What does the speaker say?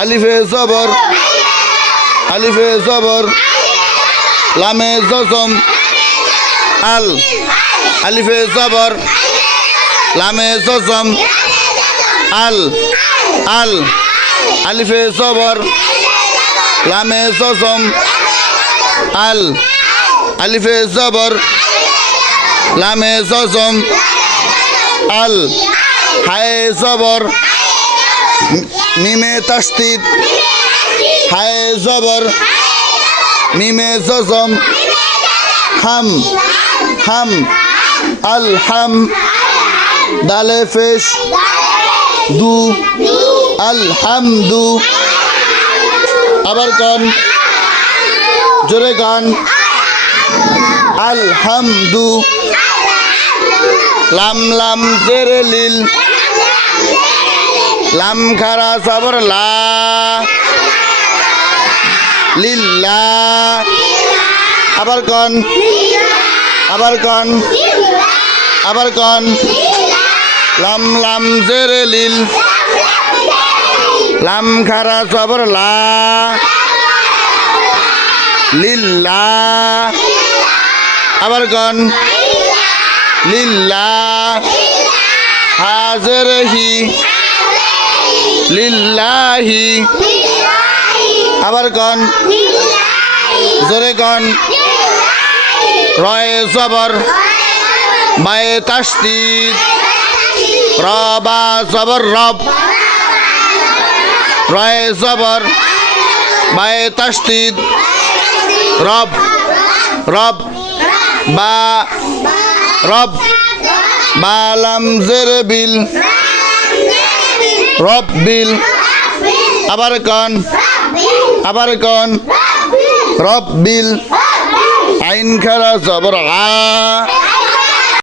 আলিফে জবর আলিফে জবর লামে জজম আল আলিফে জবর লামে জজম আল আল আলিফে জবর লামে জজম আল আলিফে জবর লামে জজম আল হায়ে জবর মিমে তাসদীদ হায়ে জবর মিমে জজম হাম হাম আল হাম দালে পেশ দু আল হামদু আবার গান জোরে গান আল হামদু লাম লাম জেরে লিল লাম খারা সবর লা লিল্লাহ আবার গান আবার গান আবার গান লাম লাম জেরে লিল লাম খারা সবর লা লিল্লাহ আবার গান লিল্লাহ হাজের হি লিল্লাহি আবার গান জোরে গান রয়ে জবর বায়ে তাসদীদ রবা জবর রব রয়ে জবর বায়ে তাসদীদ রব রব বা রব বালাম জেরে বিল রব বিল আবার গান রব বিল আইন খারা জবর আ